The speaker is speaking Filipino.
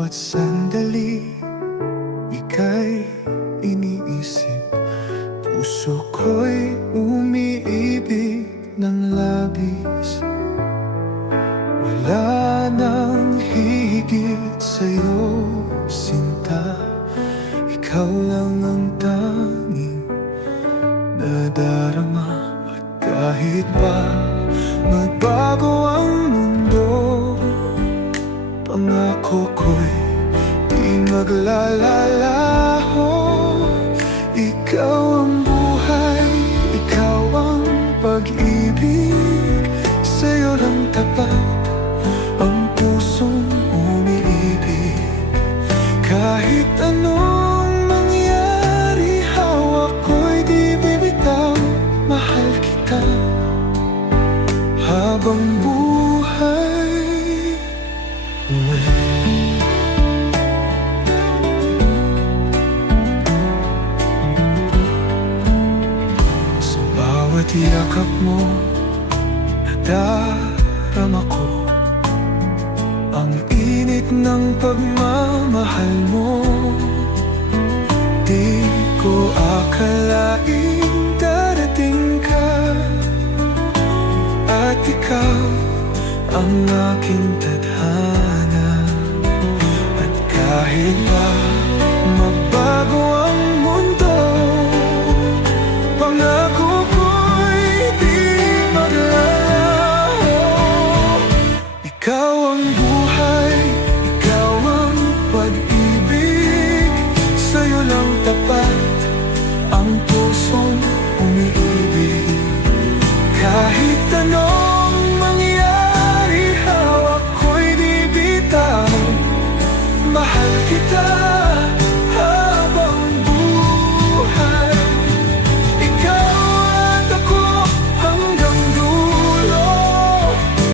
bawat sandali ika'y iniisip. Puso ko'y umiibig ng labis. Wala nang higit sa'yo, sinta. Ikaw lang ang tanging nadarama. At kahit pa magbago ang mundo, pangako ko'y di maglalalaho. Ikaw ang buhay, ikaw ang pag-ibig. Sa'yo lang tapat ang pusong umiibig. Kahit anong mangyari, hawak ko'y di bibitaw. Mahal kita habang buhay. Sa bawat yakap mo, nadarama ko ang init ng pagmamahal mo. Di ko akalaing darating ka, at ikaw ang aking tadhana. At kahit pa